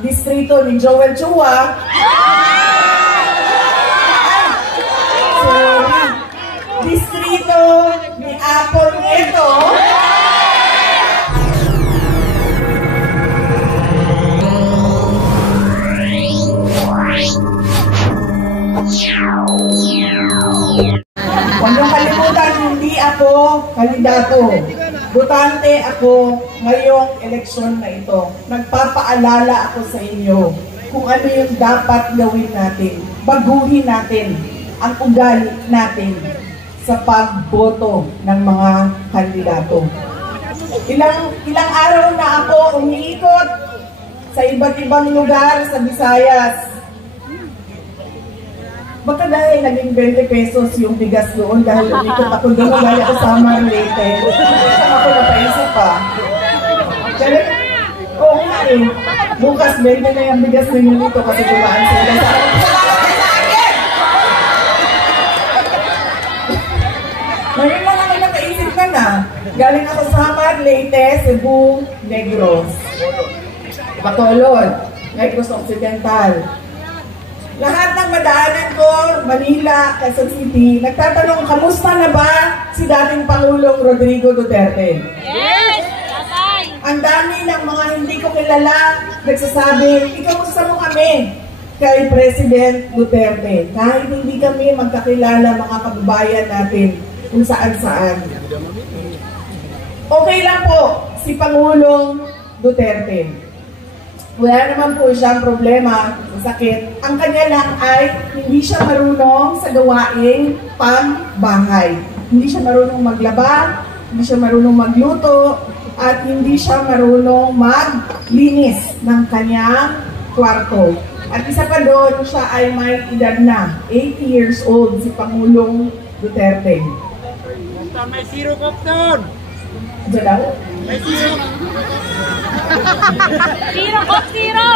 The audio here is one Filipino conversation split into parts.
Distrito ni Joel Chua. Sorry. Distrito ni Apple ito. Huwag niyong kalimutan, hindi ako kandidato. Botante ako ngayong eleksyon na ito. Nagpapaalala ako sa inyo kung ano yung dapat gawin natin. Baguhin natin ang ugali natin sa pagboto ng mga kandidato. Ilang araw na ako umiikot sa iba't ibang lugar sa Visayas. Baka dahil naging 20 pesos yung bigas doon dahil umikot ako doon dahil ako sa Marlete. Ako napaisip pa. Kaya, oo nga eh. Bukas 20 na yung bigas ninyo dito kasi dumaan sila sa akin. Ngayon lang ako napaisip na. Galing ako sa Marlete, Cebu, Negros, Bacolod, Negros Occidental. Lahat ng madaanan ko, Manila, Quezon City, nagtatanong, kamusta na ba si dating Pangulong Rodrigo Duterte? Yes! Tatay! Ang dami ng mga hindi ko kilala, nagsasabi, ikamusta mo kami kay President Duterte? Kahit hindi kami magkakilala mga kababayan natin kung saan-saan. Okay lang po si Pangulong Duterte. Wala naman po siyang problema sa sakit. Ang kanya lang ay hindi siya marunong sa gawaing pambahay. Hindi siya marunong maglaba, hindi siya marunong magluto, at hindi siya marunong maglinis ng kanyang kwarto. At isa pa doon, siya ay may edad na, 80 years old, si Pangulong Duterte. May zero cup doon! Diyan daw? May zero! Zero Coke Zero!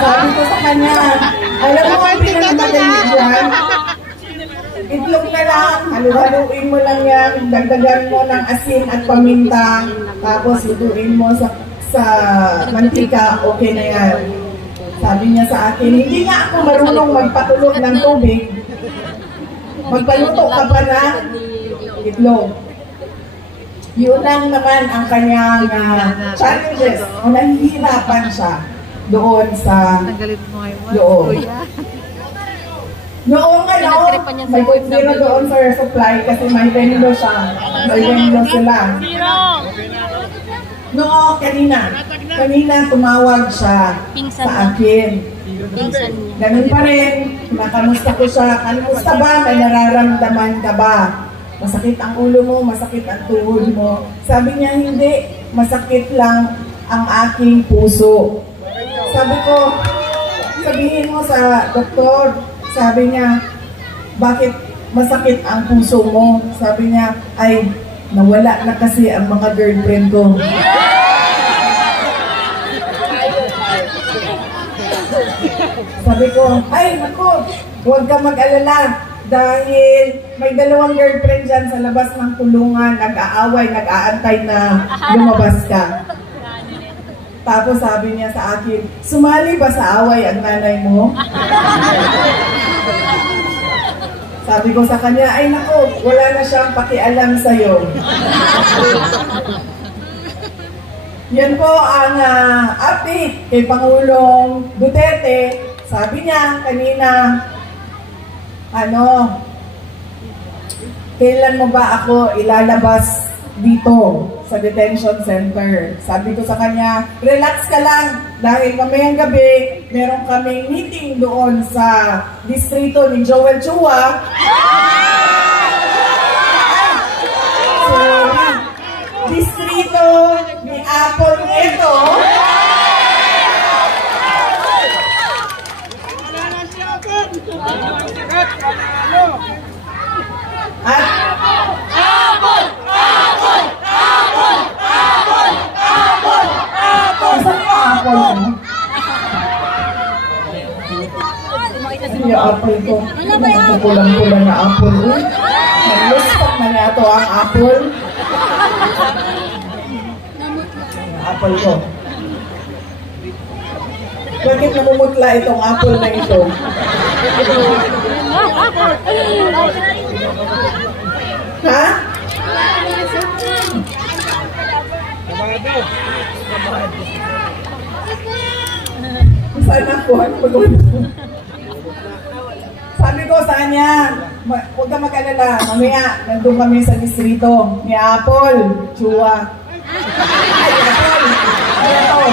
Sabi ko sa kanya, alam mo ang pinagmadali dyan? Itlog na lang, halu-haluin mo lang yan, dagdagan mo ng asin at paminta, tapos lutuin mo sa mantika, okay na yan. Sabi niya sa akin, hindi nga ako marunong magpatulog ng tubig, magpaluto ka pa na itlog. Yun lang naman ang kanyang challenges. Nahihirapan siya doon sa loob. Noong may zero doon sa supply kasi may vendo siya. May vendo sila. Noong kanina tumawag siya sa akin. Ganun pa rin, nakamusta ko siya. Kamusta ba? May nararamdaman ka ba? Masakit ang ulo mo, masakit ang tuhod mo. Sabi niya, hindi. Masakit lang ang aking puso. Sabi ko, sabihin mo sa doktor. Sabi niya, bakit masakit ang puso mo? Sabi niya, ay, nawala na kasi ang mga girlfriend ko. Sabi ko, ay, naku, huwag ka mag-alala. Dahil may dalawang girlfriend dyan sa labas ng kulungan, nag-aaway, nag-aantay na lumabas ka. Tapos sabi niya sa akin, sumali ba sa away ang nanay mo? Sabi ko sa kanya, ay naku, wala na siyang pakialam sa'yo. Yan po ang update kay Pangulong Duterte. Sabi niya kanina, kailan mo ba ako ilalabas dito sa detention center? Sabi ko sa kanya, relax ka lang dahil mamayang gabi meron kaming meeting doon sa distrito ni Joel Chua. Sorry, distrito ni Apple ito. At Apple! Apple! Apple! Apple! Apple! Apple! Saan yung apple mo? Yung apple ko. Pulang-pulang na apple. Nalustak na niya ito ang apple. apple ko. Bakit namumutla itong apple na ito? Ha? Saan ako? Sabi ko sa kanya, huwag ka mag-alala, mamaya, nandun kami sa distrito ni Apple, Chua. Ay, Apple!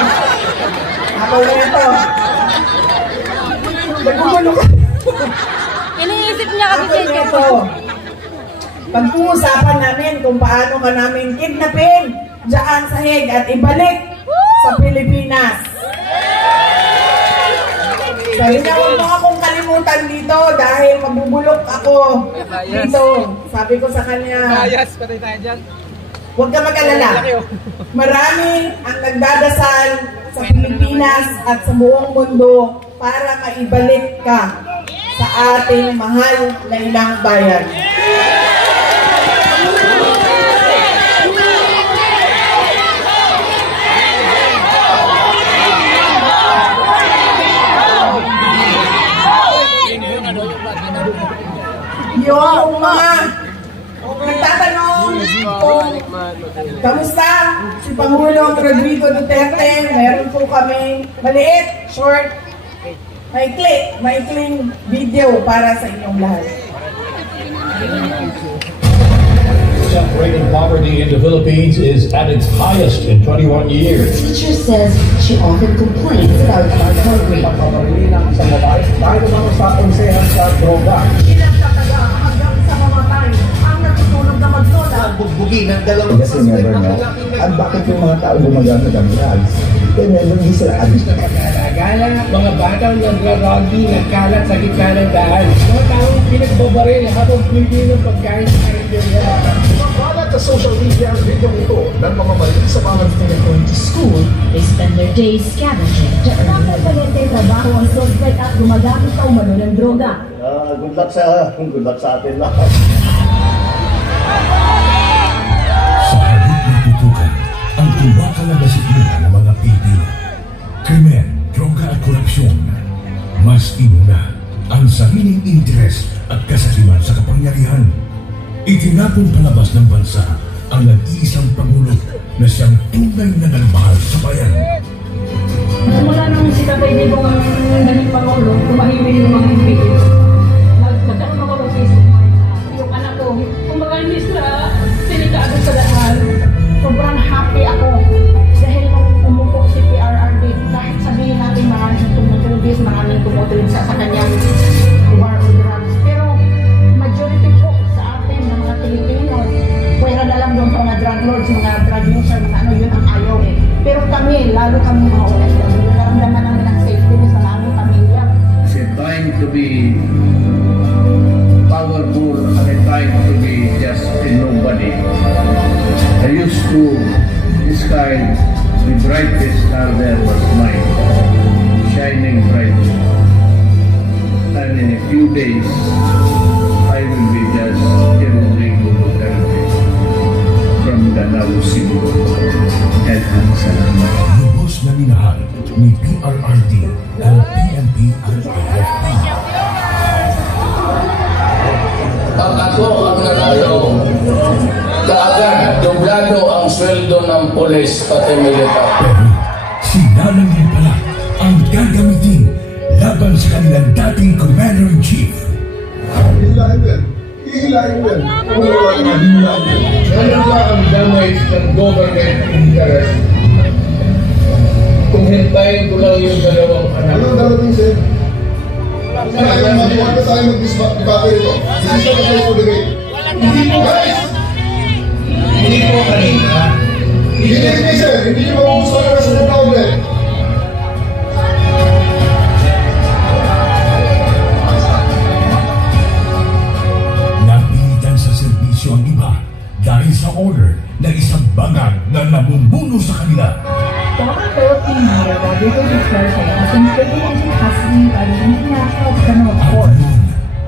Apple na ito. Nagbubulo ka. Iniisip niya kasi Apple na ito. Pag-uusapan namin kung paano ka namin kidnapin dyan sa Hague at ibalik sa Pilipinas. Sabi niya, huwag mo akong kalimutan dito dahil mabubulok ako dito. Sabi ko sa kanya, huwag ka mag-alala. Marami ang nagdadasal sa Pilipinas at sa buong mundo para maibalik ka sa ating mahal na inang bayan. Yung mga nagtatanong kung kamusta si Pangulong Rodrigo Duterte, meron po kami maliit, short, maikling video para sa inyong lahat. Rate of poverty in the Philippines is at its highest in 21 years. The teacher says she often complains about being hungry. Sa babae, dahil naman sa konsehan sa droga. Pinagtataga hanggang sa mamatay ang natutulog na maglola. Bugbugin ng dalawang Kasi never know. At bakit yung mga tao gumagamit ng drugs? Kaya never di sila addict. Gala, mga batang nagra-rugby, nagkalat sa gitna ng daan. Mga taong pinagbabaril habang Pilipino pagkain sa karinderya. Kalat sa social media ang video ito ng mga maliit sa mga Instead of going to school, they spend their days scavenging to earn money. Trabaho ang suspect at gumagamit sa umano ng droga. Good luck sa atin lahat. Sa halip na tutukan ang kumakalabasiin ng mga Pilipino. Krimen, droga at korupsyon. Mas inuna ang sariling interes at kasakiman sa kapangyarihan. Itinapon palabas ng bansa ang nag-iisang Pangulo na siyang tunay na nagmahal sa bayan. Mula nung si Tatay Digong ang naging Pangulo, tumahimik yung mga impigil. Nagkaroon ako ng Facebook. Yung anak ko, kumbaga hindi sila sinikado sa daan. Sobrang happy ako. Dahil nung umupo si PRRD, kahit sabihin natin maraming tumutulog, maraming tumutulog sa kanyang war on drugs. Pero majority po sa atin ng mga Pilipino, pwera na lang doon sa mga drug lords, mga drug user, mga ano, yun ang ayaw eh. Pero kami, lalo kami mga OFW, naramdaman namin ang safety sa aming pamilya. It's a time to be powerful and a time to be just a nobody. I used to describe the brightest star there was mine, shining bright. And in a few days, I will be just a Rodrigo Duterte from Danau, Cebu. And salamat. Lubos na minahal ni PRRD ang PNP at AFP. Pag ako ang nanalo, kaagad doblado ang sweldo ng pulis pati militar. Pero sinalangin pala ang gagamitin laban sa kanilang dating Commander-in-Chief. Hihilahin din. Ano ba ang damage ng government interest? Kung hintayin ko lang yung dalawang anak. Anong darating sir? Kaya matuwa na tayo mag-debate ito. This is not a place for debate. Hindi ko kanina. Hindi sir, hindi nyo magugustuhan na sa problem. Napilitan sa serbisyo ang iba dahil sa order ng isang bangag na namumuno sa kanila. Former Philippine Mayor Rodrigo Duterte has been taken into custody by the International Criminal At Court. yun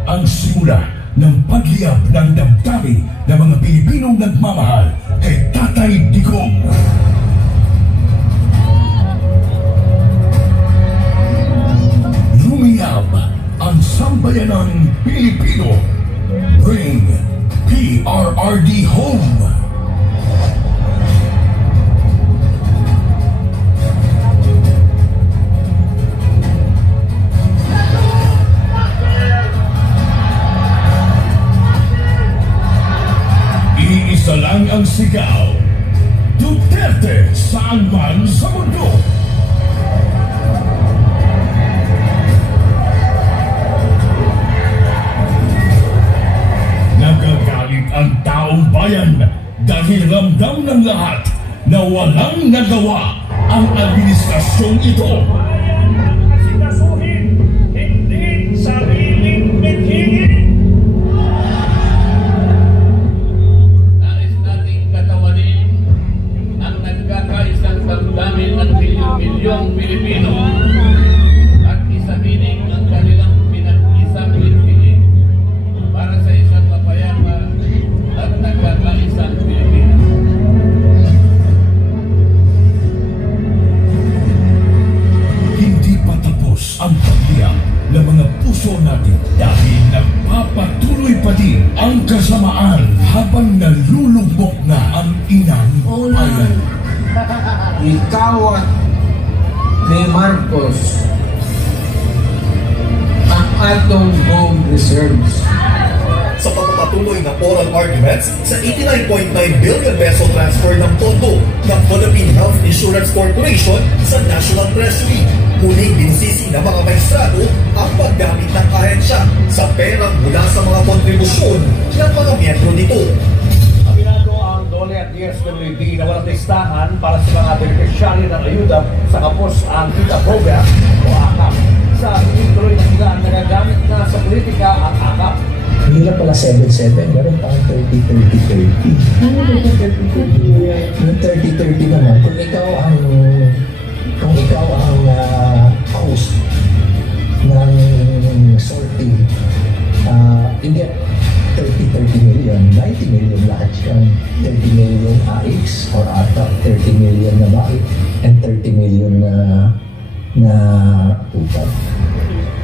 ang simula ng pagliyab ng damdamin ng mga Pilipinong nagmamahal kay Tatay Digong. ang sigaw. Duterte saan man sa mundo. Nagagalit ang taong bayan dahil ramdam ng lahat na walang nagawa ang administrasyong ito. Sikasuhin, hindi sariling mithiin. Nais nating katawanin ang nagkakaisang damdamin ng milyong-milyong Pilipino at isabihin ang kanilang pinag-isang mithiin para sa isang mapayapa at nagkakaisang Pilipinas. Hindi pa tapos ang pagbiyak ng mga puso natin dahil nagpapatuloy pa din ang kasamaan habang nalulubog na ang inang bayan. Ikaw at ni Marcos ang atong gold reserves. Sa pagpapatuloy ng oral arguments sa 89.9 billion peso transfer ng pondo ng Philippine Health Insurance Corporation sa National Treasury. Muling binusisi ng mga maestrado ang paggamit ng ahensya sa perang mula sa mga kontribusyon ng mga miyembro nito. Aminado ang DOLE at DSWD na walang listahan para sa mga beneficiary ng ayuda sa kapos ang kita program o AKAP. Sa tuloy na sila ang nagagamit na sa politika ang AKAP. Hindi lang pala 7-7, meron pang 30-30-30. Yung 30-30 naman, kung ikaw ang host ng sorting, hindi 30-30 million, 90 million lahat yan. 30 million AX or ATAP, 30 million na BAIC, and 30 million na utang.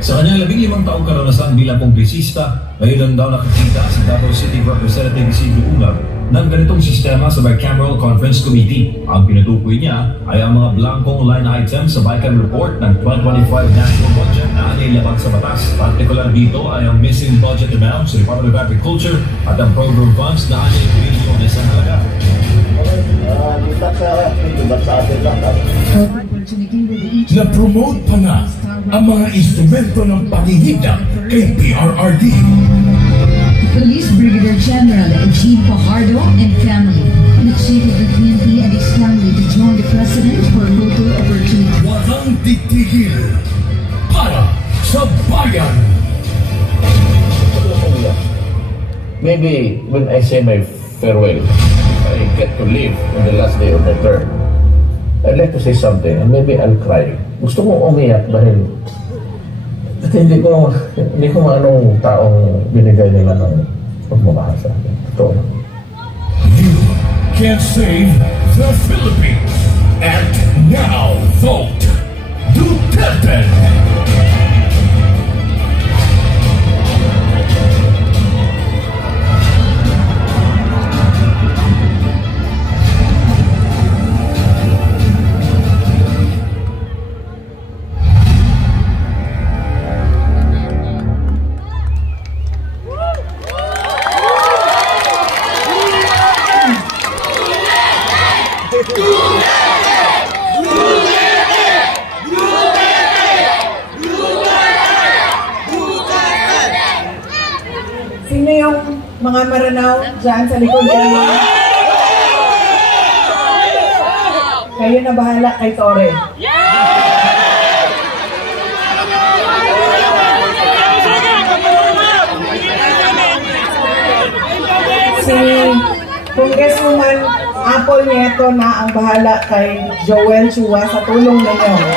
Sa kanyang 15 taong karanasan bilang kongresista, ngayon lang daw nakikita si Davao City Representative Isidro Ulag ng ganitong sistema sa Bicameral Conference Committee. Ang pinutukoy niya ay ang mga blankong line items sa BICAM report ng 2025 National Budget na anilabag sa batas. Partikular dito ay ang missing budget amount sa Department of Agriculture at ang program funds na anil bilyon sa halaga. Na-promote pa nga ang mga instrumento ng pangingidang kay PRRD. Police Brigadier General Eugene Fajardo and family, and the Chief of the PNP and his family to join the President for local opportunity. Walang titigil para sa bayan. Maybe when I say my farewell, I get to live in the last day of my term. I'd like to say something, and maybe I'll cry. Gusto ko umiyak dahil hindi ko anong taong binigay nila ng pagmamahal sa akin. Totoo. You can save the Philippines. And now vote Duterte. Sino yung mga maranaw dyan sa likod kayo? Kayo na bahala kay Tore. Si Congresswoman Apple Nieto na ang bahala kay Joel Chua sa tulong ninyo.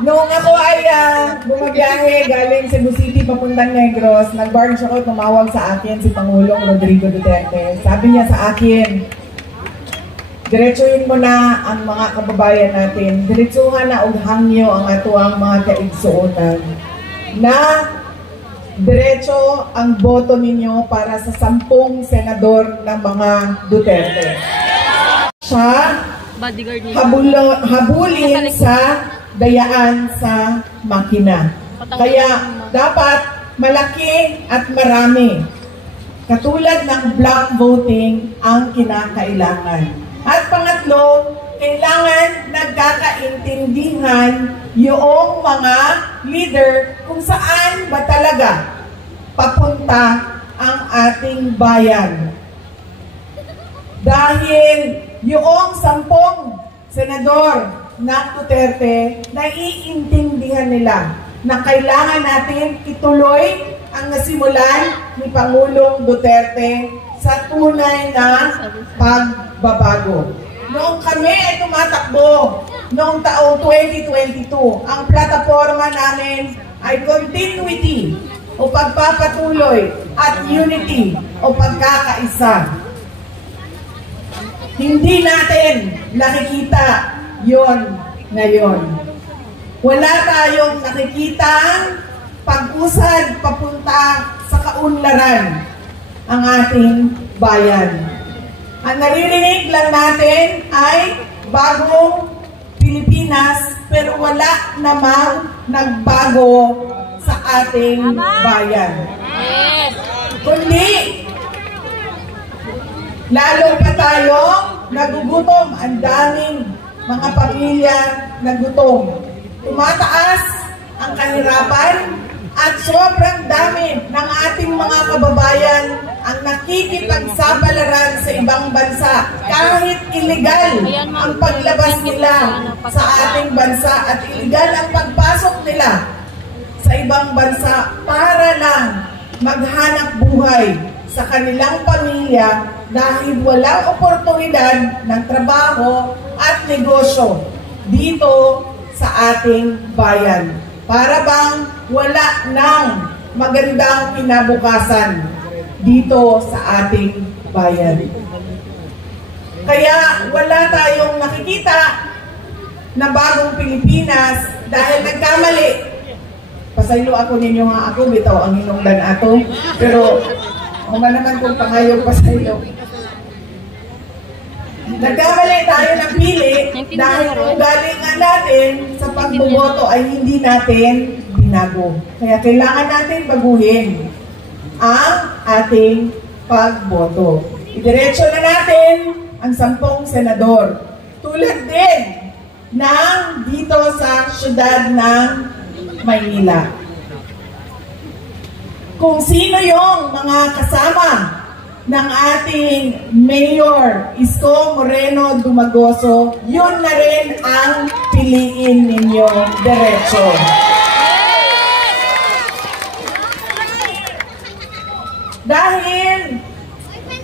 Noong ako ay bumabiyahe galing Cebu City papuntang Negros, nag-barge ako, tumawag sa akin si Pangulong Rodrigo Duterte. Sabi niya sa akin, diretsuhin mo na ang mga kababayan natin, diretsuhan na og hangyo ang atuang mga kaigsuonan na diretso ang boto ninyo para sa 10 senador ng mga Duterte. siya Bodyguard niya. habulin sa dayaan sa makina. Kaya dapat malaki at marami. Katulad ng block voting ang kinakailangan. At pangatlo, kailangan nagkakaintindihan yung mga leader kung saan ba talaga papunta ang ating bayan. Dahil yung 10 senador ng Duterte, naiintindihan nila na kailangan natin ituloy ang nasimulan ni Pangulong Duterte sa tunay na pagbabago. Noong kami ay tumatakbo, noong taong 2022, ang plataforma namin ay continuity o pagpapatuloy at unity o pagkakaisa. Hindi natin nakikita yon ngayon. Wala tayong nakikitang pag-usad papunta sa kaunlaran ang ating bayan. Ang naririnig lang natin ay bagong Pilipinas, pero wala namang nagbago sa ating bayan. Kundi lalo pa tayong nagugutom, ang daming mga pamilya nagutom. Tumataas ang kahirapan at sobrang dami ng ating mga kababayan ang nakikipagsapalaran sa ibang bansa. Kahit illegal ang paglabas nila sa ating bansa at illegal ang pagpasok nila sa ibang bansa para lang maghanap buhay sa kanilang pamilya dahil walang oportunidad ng trabaho at negosyo dito sa ating bayan. Para bang wala ng magandang kinabukasan dito sa ating bayan. Kaya wala tayong nakikita na bagong Pilipinas dahil nagkamali. Pasaylo ako ninyo nga ako, bitaw ang hinungdan ato. Pero kung naman kung pangayong pasaylo. Nagkamali tayo ng pili dahil kung galing nga natin sa pagboboto ay hindi natin binago. Kaya kailangan natin baguhin ang ating pagboto. Idiretso na natin ang 10 senador. Tulad din ng dito sa siyudad ng Maynila. Kung sino yung mga kasama ng ating Mayor Isko Moreno Dumagoso, yun na rin ang piliin ninyo diretso. Dahil,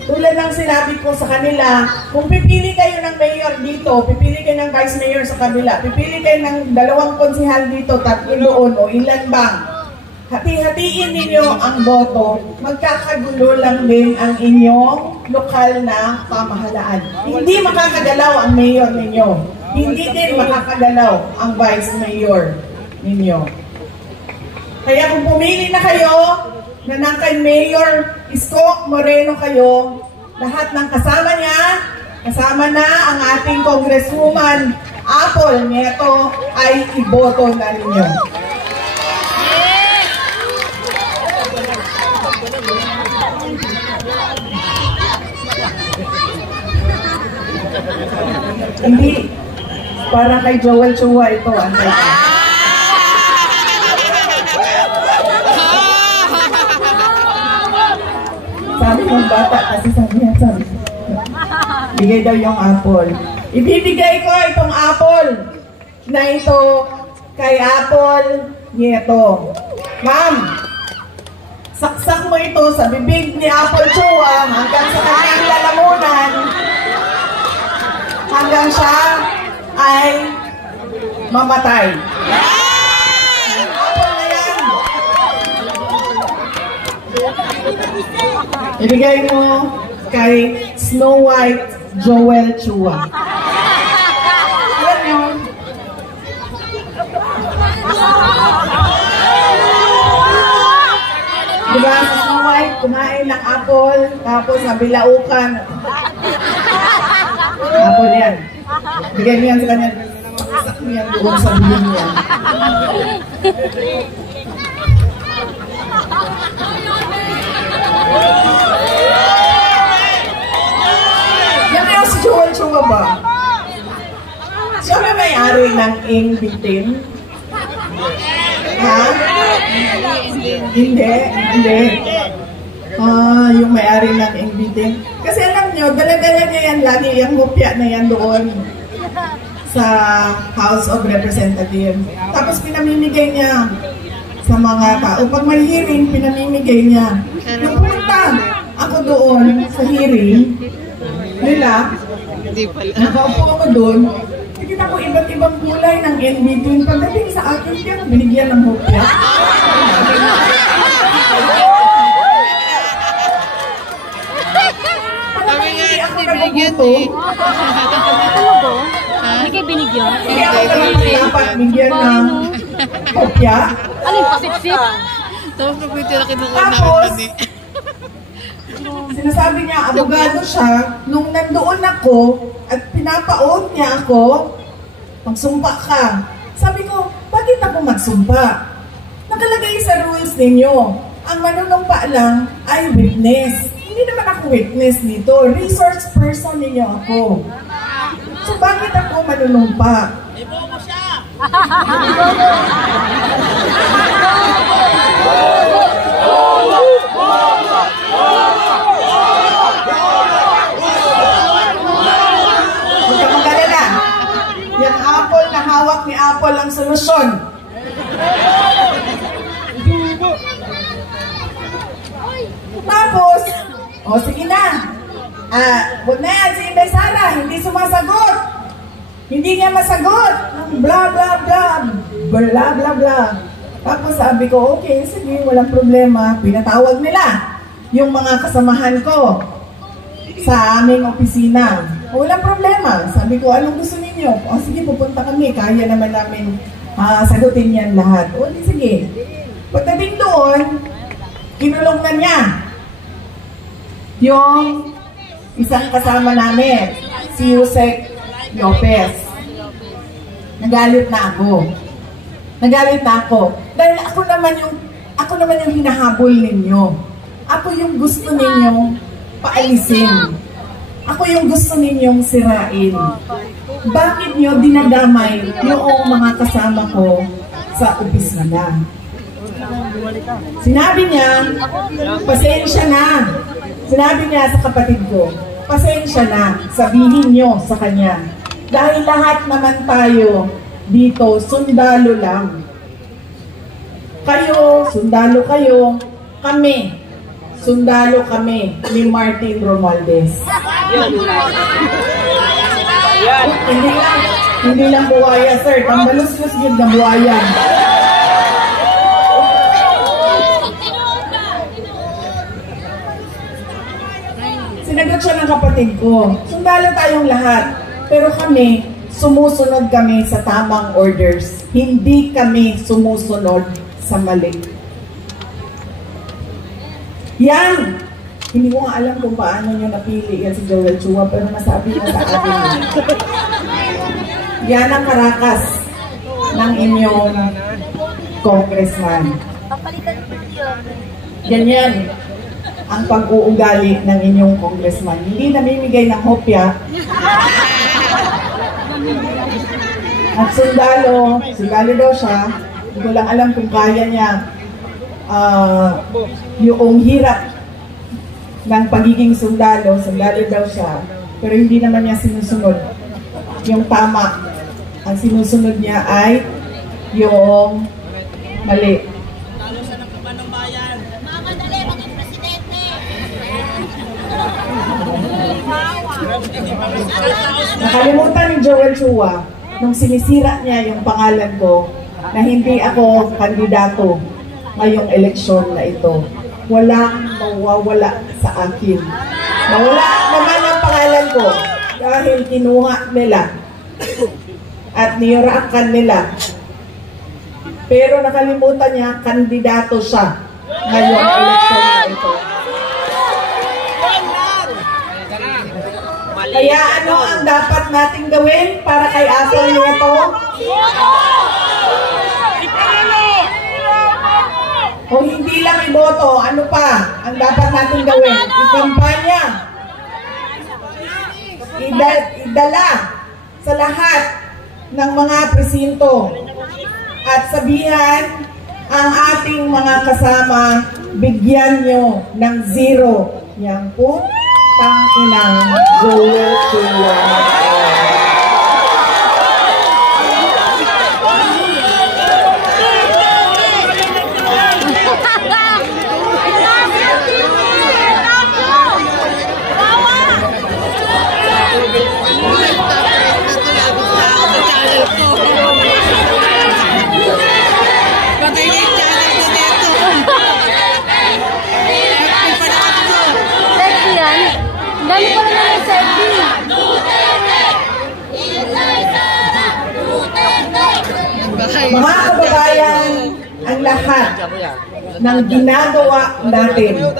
tulad ng sinabi ko sa kanila, kung pipili kayo ng mayor dito, pipili kayo ng vice mayor sa kabila, pipili kayo ng 2 konsehal dito, 3 doon, o ilan bang, hati-hatiin ninyo ang boto, magkakagulo lang din ang inyong lokal na pamahalaan. Hindi makakagalaw ang mayor ninyo. Hindi din makakagalaw ang vice mayor ninyo. Kaya kung pumili na kayo, na ng kay Mayor Isko Moreno kayo, lahat ng kasama niya, kasama na ang ating Congresswoman Apple Nieto, ay iboto na ninyo. Hindi, para kay Joel Chua ito, antay ka. Sabi ng bata, kasi sabi niya, bigay daw yung apple. Ibibigay ko itong apple na ito kay Apple Nieto. Ma'am, saksak mo ito sa bibig ni Apple Chua hanggang sa kanyang lalamunan, hanggang siya ay mamatay. Apple na yan. Ibigay mo kay Snow White Joel Chua. Alam nyo, diba sa Snow White, kumain ng apple, tapos nabilaukan. Apple yan. Bigyan mo yan sa kanya. Sak mo yan doon sa bilin niya. Yan yung si Joel Chua ba? Siya may may-ari ng Ingbitin? Ha? Hindi. Yung may-ari ng Ingbitin. Kasi alam nyo, dala-dala niya yan lagi, yung hupya na yan doon sa House of Representatives. Tapos pinamimigay niya sa mga tao. Pag may hearing, pinamimigay niya. Yung punta ako doon sa hearing nila, nakaupo ako doon, nakita ko iba't ibang kulay ng Ingbitin. Pagdating sa akin, hindi ako binigyan ng hupya. Hindi ako naguguto. Hindi kayo binigyan? Hindi ako dapat bigyan ng hupya. Ano yung pasipsip? Tapos, sinasabi niya, abogado siya, nung nandoon ako at pinapaon niya ako, magsumpa ka. Sabi ko, bakit ako magsumpa? Nakalagay sa rules ninyo, ang manunumpa lang ay witness. Hindi naman ako witness dito. Resource person ninyo ako. So, bakit ako manunumpa? Ibomo siya! Huwag ka mag-alala. Yung Apple na hawak ni Apple ang solusyon. Tapos, sige na. Huwag na yan si Inday Sara, hindi sumasagot. Hindi niya masagot. Blah, blah, blah. Blah, blah, blah. Tapos sabi ko, okay, sige, walang problema. Pinatawag nila yung mga kasamahan ko sa aming opisina. Walang problema. Sabi ko, anong gusto ninyo? Sige, pupunta kami. Kaya naman namin sagutin yan lahat. Sige. Pagdating doon, kinulong na niya yung isang kasama namin, si Yusek Lopez. Nagalit na ako. Dahil ako naman yung hinahabol ninyo. Ako yung gusto ninyong paalisin. Ako yung gusto ninyong sirain. Bakit nyo dinadamay yung mga kasama ko sa opisina? Sinabi niya, pasensya na. Sinabi niya sa kapatid ko, pasensya na, sabihin nyo sa kanya. Dahil lahat naman tayo dito, sundalo lang. Kayo, sundalo kayo. Kami, sundalo kami ni Martin Romualdez. Hindi lang buhaya, sir. Tambalus-lus yun na buhaya. Sinagot siya ng kapatid ko, sundalo tayong lahat, pero kami, sumusunod kami sa tamang orders. Hindi kami sumusunod sa mali. Yan! Hindi ko nga alam kung paano nyo napili yan si Joel Chua, pero nasabi niya sa akin. Yan ang karakas ng inyong congressman. Ganyan ang pag-uugali ng inyong congressman. Hindi namimigay ng hopya. At sundalo daw siya. Hindi ko lang alam kung kaya niya yung hirap ng pagiging sundalo daw siya. Pero hindi naman niya sinusunod yung tama. Ang sinusunod niya ay yung mali. Nakalimutan ni Joel Chua nung sinisira niya yung pangalan ko na hindi ako kandidato ngayong eleksyon na ito. Walang mawawala sa akin. Nawala naman ang pangalan ko dahil kinuha nila at niyurakan nila. Pero nakalimutan niya, kandidato siya ngayong eleksyon na ito. Kaya ano ang dapat nating gawin para kay Apple Nieto? O hindi lang iboto, ano pa ang dapat natin gawin? Ikampanya. Idala sa lahat ng mga presinto at sabihan ang ating mga kasama, bigyan nyo ng 0. Yan po, tangkinang Joel Chua. Mga kababayan, ang lahat ng ginagawa natin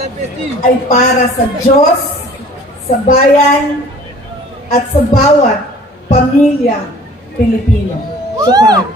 ay para sa Diyos, sa bayan, at sa bawat pamilya Pilipino. Shukran.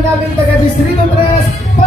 Namin taga Distrito 3,